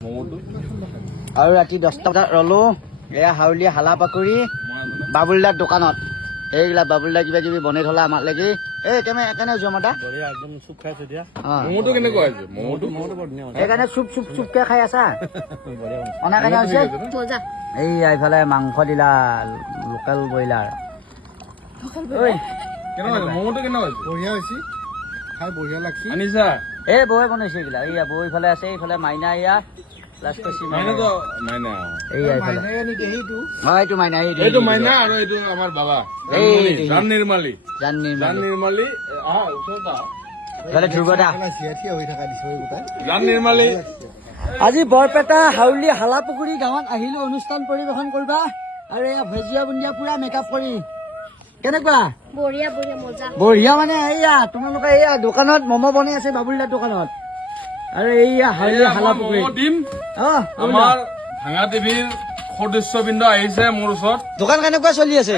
আৰু ৰাতি 10টা বজাত ৰলো এয়া হাউলি হালা পাকুৰি বাবুলদাৰ দোকানত এইগিলা বাবুলদা কিবা কিবি বনাই থলা আমাক লাগি এই কেনে জমাটা সেইকাৰণে চুপকে খাই আছা অনা কেনে হৈছে এই এইফালে মাংস দিলা লোকেল ব্ৰইলাৰ এই বৌয়ে বনাইছে এইগিলা এইয়া বৌ ইফালে আছে এইফালে মাইনা এয়া আজি বৰপেটা হাউলি হালাপুখুৰী গাঁৱত আহিলো অনুষ্ঠান পৰিবেশন কৰিবা আৰু এয়া ভেজিয়া বুন্দিয়া পুৰা মেকআপ কৰি কেনেকুৱা বঢ়িয়া মানে এইয়া তোমালোকে এইয়া দোকানত ম'ম' বনাই আছে বাবুলদাৰ দোকানত আৰু এইয়া হাউলি হালাপুখুৰী আমাৰ ভাঙা টিভিৰ সদস্যবৃন্দ আহিছে মোৰ ওচৰত দোকান কেনেকুৱা চলি আছে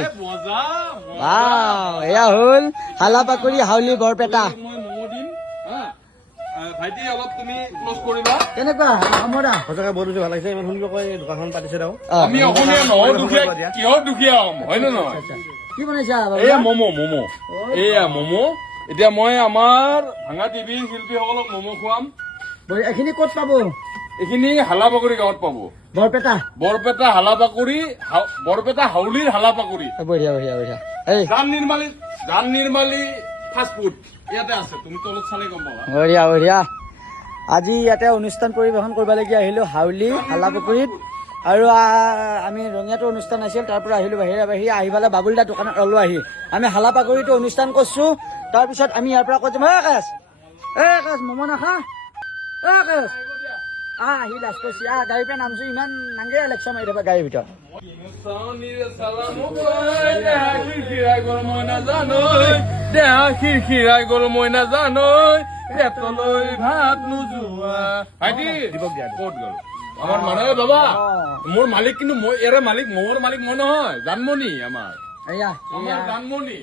এয়া হ'ল হালাপাকুৰি হাউলি বৰপেটা ভাইটি অলপ তুমি ক্লোজ কৰিবা কেনেকুৱা আমৰা সঁচাকে বহুত বেছি ভাল লাগিছে ইমান সুন্দৰকৈ দোকানখন পাতিছে তেওঁ আমি অসমীয়া নহয় দুখীয়া কিহৰ দুখীয়া হ'ম হয় নে নহয় কি বনাইছা এয়া ম'ম' এয়া ম'ম' এতিয়া মই আমাৰ ভাঙা টিভিৰ শিল্পীসকলক ম'ম' খুৱাম এইখিনি ক'ত পাব এইখিনি হালাপাকুৰি গাঁৱত পাব বৰপেটা হালাপাকুৰি বৰপেটা হাউলিৰ হালাপাকুৰি বঢ়িয়া বঢ়িয়া বঢ়িয়া এই জান নিৰ্মালী ফাষ্ট ফুড ইয়াতে আছে তুমি তলত চালে গম পাবা বঢ়িয়া বঢ়িয়া আজি ইয়াতে অনুষ্ঠান পৰিবেশন কৰিবলগীয়া আহিলো হাউলি হালাপুখুৰীত আৰু আমি ৰঙিয়াতো অনুষ্ঠান আছিল তাৰ পৰা আহিলো বাহিৰে আহি পেলাই বাবুলদাৰ দোকানত ৰলো আহি আমি হালাপাকুৰিতো অনুষ্ঠান কৰিছো তাৰপিছত আমি ইয়াৰ পৰা কৈছো আকাশ ম'ম' নাখা আহি লাজ কৰিছে গাড়ীৰ পৰা নামছো ইমান নাংগে লেকচা মাৰি থাকা গাড়ীৰ ভিতৰত মই নাজানো পেটলৈ ভাত নোযোৱা ভাইটি ক'ত গ'ল আমাৰ মানুহে বাবা মোৰ মালিক কিন্তু মই ইয়াৰে মালিক মোৰ মালিক মই নহয় জানমণি আমাৰ এয়া জানমণি